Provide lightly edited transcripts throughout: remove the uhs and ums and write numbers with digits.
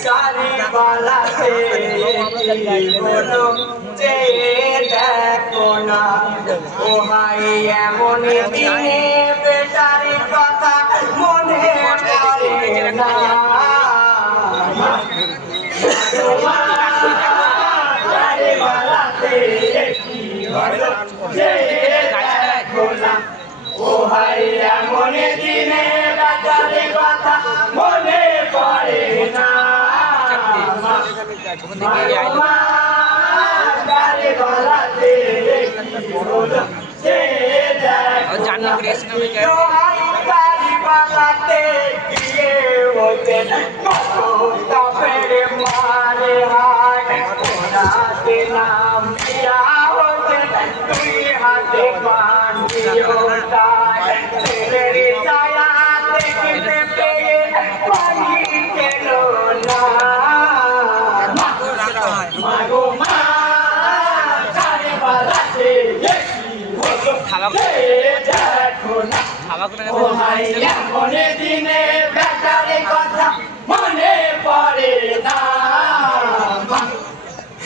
কারিবালাতে হলো চেয়ে দেখো না ও ভাই এমন দিনে বেটার কথা মনে পড়ে না কারিবালাতে হলো চেয়ে দেখো না ও ভাই এমন দিনে বেটার কথা মনে পড়ে না তুই হাতে পানি ছায়া দেখতে পেয়ে পানি কেন না মাগো মা কারিবালাতে দেখো না ও মাইয়া মনে দিনে বেটার কথা মনে পড়ে না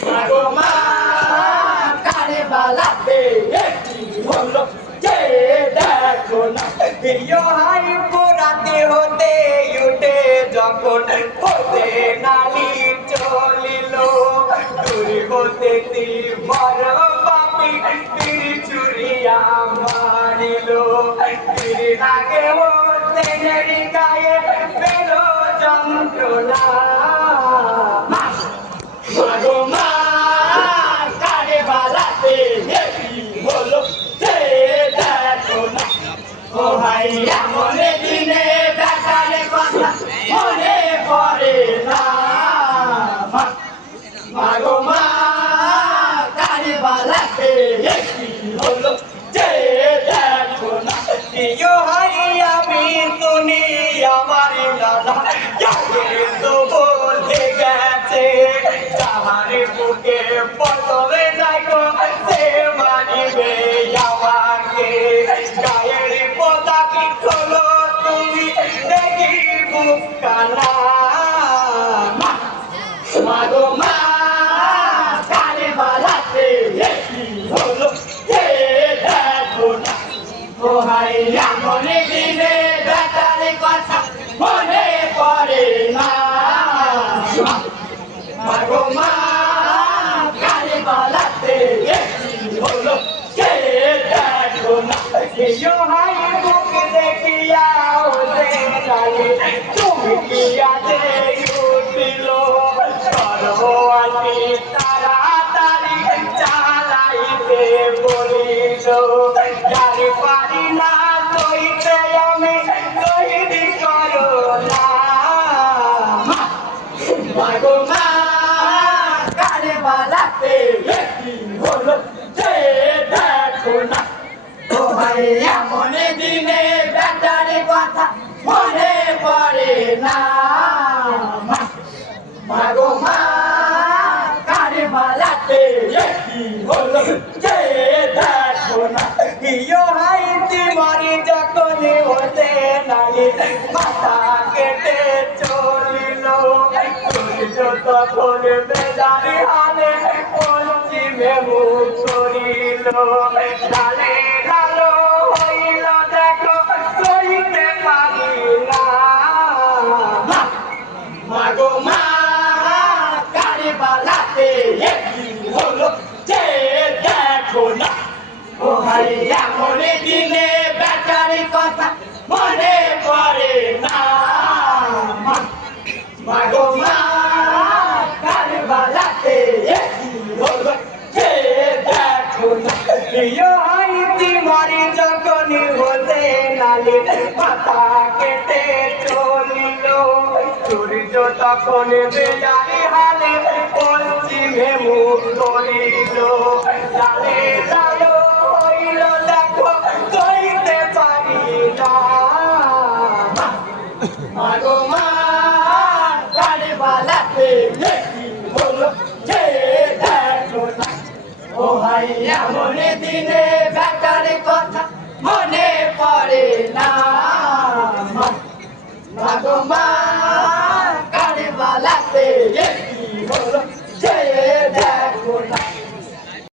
মাগো মা কারিবালাতে হলো যে দেখো না প্রিয় হাই পোড়াতে হতে উঠে যখন হতে নালি চলিল দূর হতে বড় পাপি তীর চুরিয়া মারিল তীর লাগে হতে গায়ে বেরো যন্ত্রণা মাগো মা কারিবালাতে হলো যে দেখো না ও ভাই এমন দিনে বেটার কথা মনে পড়ে না মাগো মা কারিবালাতে হলো যে দেখো না প্রিয় হাই আমি শুনি আমার দাদা তো বলে গেছে তাহার বুকে পটলে দেখো সে মানিবে আমাকে গায়ের পোতাকি খোলো তুমি দেখি মুখখানা মাগো মা কারিবালাতে হলো যে দেখো না ও হাই এমন দিনে বেটার কথা মনে পড়ে না মাগো মা কারিবালাতে হলো যে দেখো না কেউ হাই বুক দেখিয়া ওরে জানে তুমি কি আছে উঠিল সর্বতি তাড়াতাড়ি চালাইতে বলিল যার পারি না কইতে আমি তৈরি করো না মাগো মা কারিবালাতে হলো যে দেখো না ও ভাই এমন দিনে বেটার কথা মনে পড়ে না মাগো মা কারিবালাতে হলো যে দেখো না ইয়ো হাই তোমারি যখন হতে নালি মাথা কেটে চলিল তখন বেজারি হালে পশ্চিমে মুখ করিল ডালে ডালো হইল দেখো সইতে পারি না মাগো মা কারিবালাতে হলো যে দেখো না ও ভাই এমন দিনে বেটার কথা মনে পড়ে না মাগো মা কারিবালাতে হলো যে দেখো না প্রিয় হাই তোমারি যখন হতে নালি মাথা কেটে চলিল সূর্য তখন বেজারি হালে পশ্চিমে মুখ করিল ডালে ডালো হইল দেখো সইতে পারি না মাগো মা কারিবালাতে হলো যে দেখো না ও ভাই এমন দিনে বেটার কথা মনে পড়ে না মাগো মা কারিবালাতে থাকবো না